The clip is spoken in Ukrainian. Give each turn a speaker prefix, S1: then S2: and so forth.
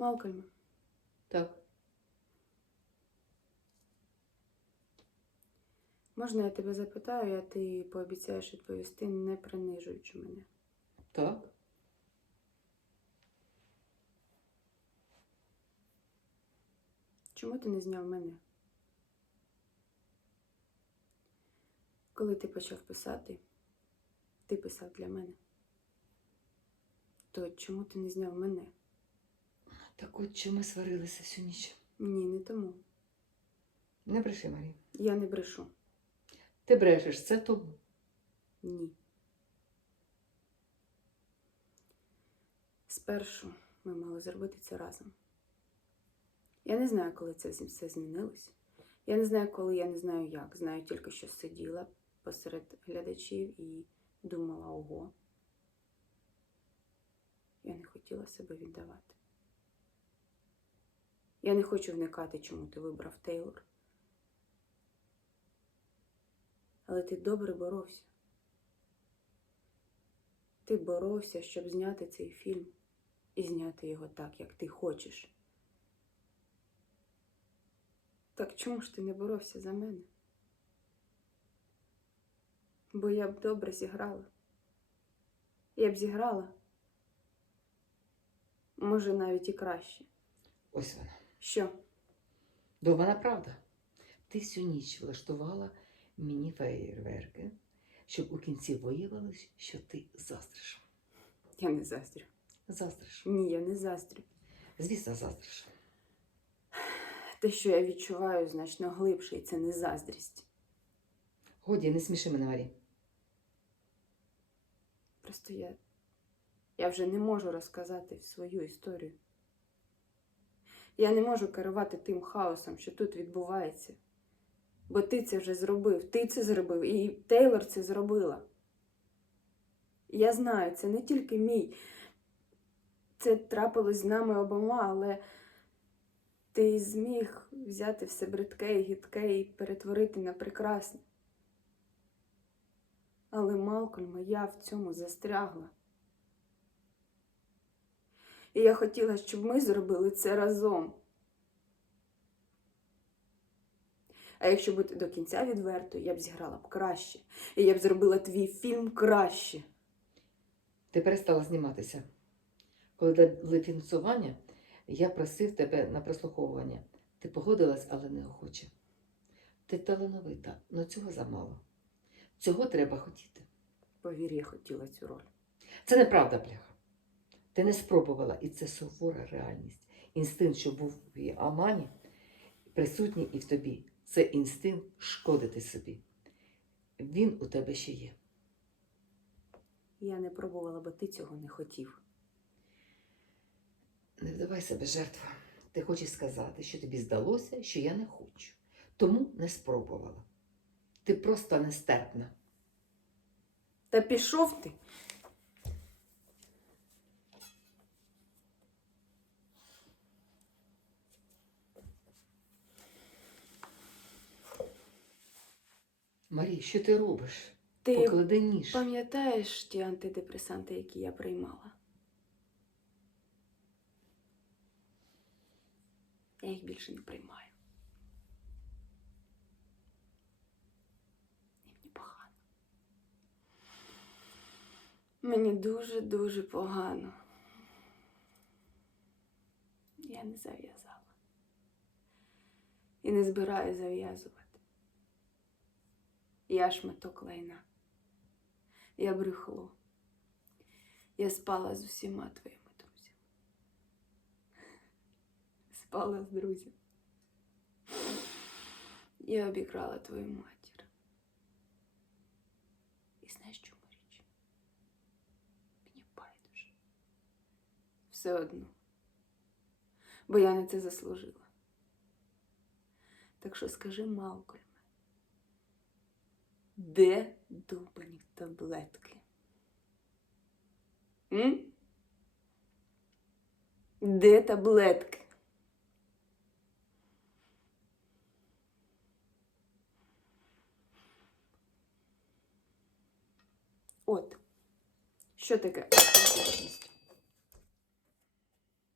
S1: Малкольме,
S2: Так.
S1: можна я тебе запитаю, а ти пообіцяєш відповісти, не принижуючи мене.
S2: Так.
S1: Чому ти не зняв мене? Коли ти почав писати, ти писав для мене. То чому ти не зняв мене?
S2: Так от чому ми сварилися всю ніч?
S1: Ні, не тому.
S2: Не бреши, Марія.
S1: Я не брешу.
S2: Ти брешеш, це тому.
S1: Ні. Спершу ми мали зробити це разом. Я не знаю, коли це все змінилось. Я не знаю, коли, я не знаю як. Знаю тільки, що сиділа посеред глядачів і думала, ого. Я не хотіла себе віддавати. Я не хочу вникати, чому ти вибрав Тейлор. Але ти добре боровся. Ти боровся, щоб зняти цей фільм і зняти його так, як ти хочеш. Так чому ж ти не боровся за мене? Бо я б добре зіграла. Я б зіграла. Може, навіть і краще.
S2: Ось вона.
S1: Що?
S2: Дована правда. Ти всю ніч влаштувала мені феєрверки, щоб у кінці виявилось, що ти заздриш.
S1: Я не заздрю.
S2: Заздриш.
S1: Ні, я не заздрю.
S2: Звісно, заздриш.
S1: Те, що я відчуваю, значно глибше, і це не заздрість.
S2: Годі, не сміши мене, Марі.
S1: Просто я, я вже не можу розказати свою історію. Я не можу керувати тим хаосом, що тут відбувається. Бо ти це вже зробив, ти це зробив, і Тейлор це зробила. Я знаю, це не тільки мій. Це трапилось з нами обома, але ти зміг взяти все бридке і гідке і перетворити на прекрасне. Але Малкольма я в цьому застрягла. І я хотіла, щоб ми зробили це разом. А якщо бути до кінця відвертою, я б зіграла б краще. І я б зробила твій фільм краще.
S2: Ти перестала зніматися. Коли дали фінансування, я просив тебе на прослуховування. Ти погодилась, але неохоче. Ти талановита, але цього замало. Цього треба хотіти.
S1: Повір, я хотіла цю роль.
S2: Це неправда, бляха. Ти не спробувала, і це сувора реальність. Інстинкт, що був в її Амані, присутній і в тобі. Це інстинкт шкодити собі. Він у тебе ще є.
S1: Я не пробувала, бо ти цього не хотів.
S2: Не вдавай себе жертва. Ти хочеш сказати, що тобі здалося, що я не хочу. Тому не спробувала. Ти просто нестерпна.
S1: Та пішов ти.
S2: Марій, що ти робиш?
S1: Ти
S2: Поклади ніж.
S1: пам'ятаєш ті антидепресанти, які я приймала? Я їх більше не приймаю. І мені погано. Мені дуже-дуже погано. Я не зав'язала. І не збираю зав'язувати. Я шматок лайна. Я брехло. Я спала з усіма твоїми друзями. Спала з друзями. Я обікрала твою матір. І знаєш, чому річ? Мені байдуже. Все одно. Бо я на це заслужила. Так що скажи, Малкольме, де довбані таблетки? М? Де таблетки? От. Що таке?